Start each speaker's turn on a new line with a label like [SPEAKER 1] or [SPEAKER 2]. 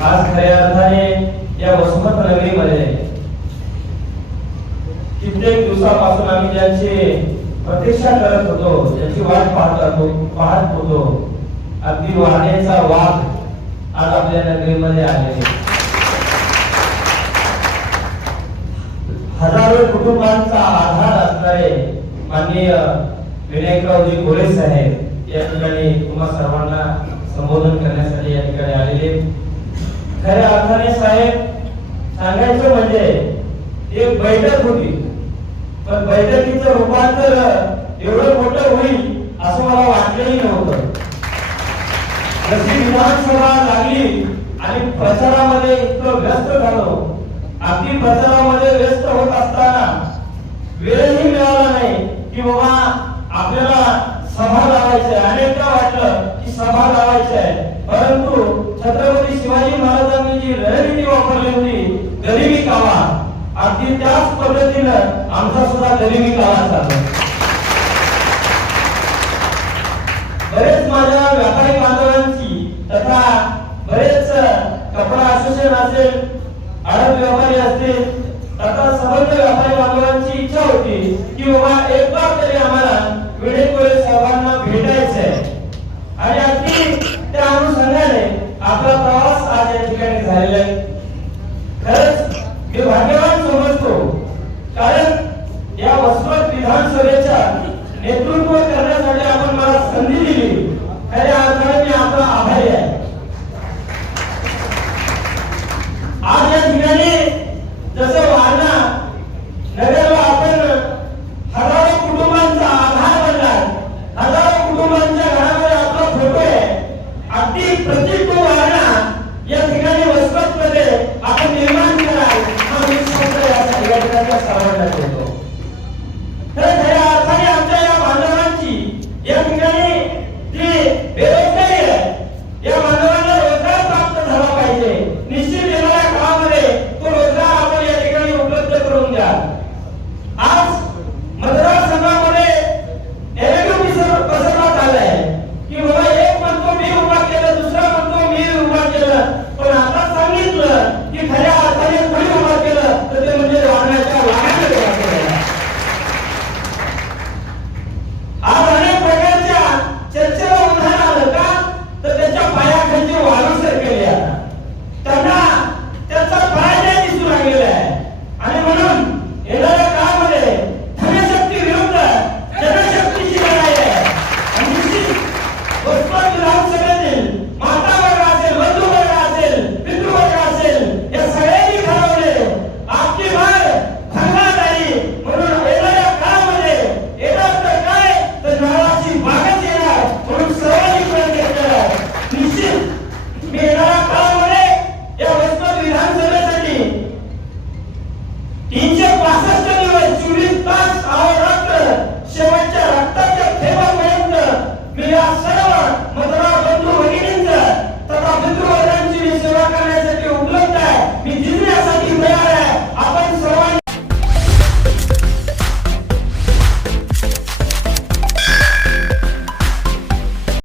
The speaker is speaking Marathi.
[SPEAKER 1] आज खऱ्या अर्थाने या वसुमत नगरीमध्ये कित्येक दिवसापासून आम्ही ज्यांची प्रतीक्षा करत होतो ज्याची वाट पाहत होतो पाहत होतो अगदी वाहनेचा वाद आज आपल्या नगरीमध्ये आले हजारो कुटुंबांचा आधार असणारे माननीय विनायकरावजी गोरे साहेब या ठिकाणी तुम्हा सर्वांना संबोधन करण्यासाठी या ठिकाणी आलेले खऱ्या अर्थाने साहेब सांगायचं म्हणजे एक बैठक होती. पण बैठकीचं रूपांतर एवढं मोठं होईल असं मला वाटलंही नव्हतं. जशी विधानसभा लागली आणि प्रचारामध्ये इतकं व्यस्त झालो अगदी प्रचारामध्ये व्यस्त होत असताना वेळही मिळाला नाही की बाबा आपल्याला सभा लावायची आहे. अनेकदा वाटलं की सभा लावायची आहे. महाराजांनी जी रणनीती वापरली होती. गरिबी कावा. अगदी त्याच पद्धतीनं आमचा सुद्धा गरिबी कावा चालू बरेच माझ्या व्यापारी बांधवांची तथा बरेच कपडा असोसिएशन असेल अरब व्यापारी असतील तथा समर्थ व्यापारी बांधवांची इच्छा होती की बाबा एक आहे मी भाग्यवान समजतो. कारण या वसमत विधानसभेच्या नेतृत्व करण्यासाठी आपण मला संधी दिली. खऱ्या अर्थाने मी आपला आभारी आहे. आज या ठिकाणी प्रत्येक वेगळ्या ठिकाणी स्थानांतर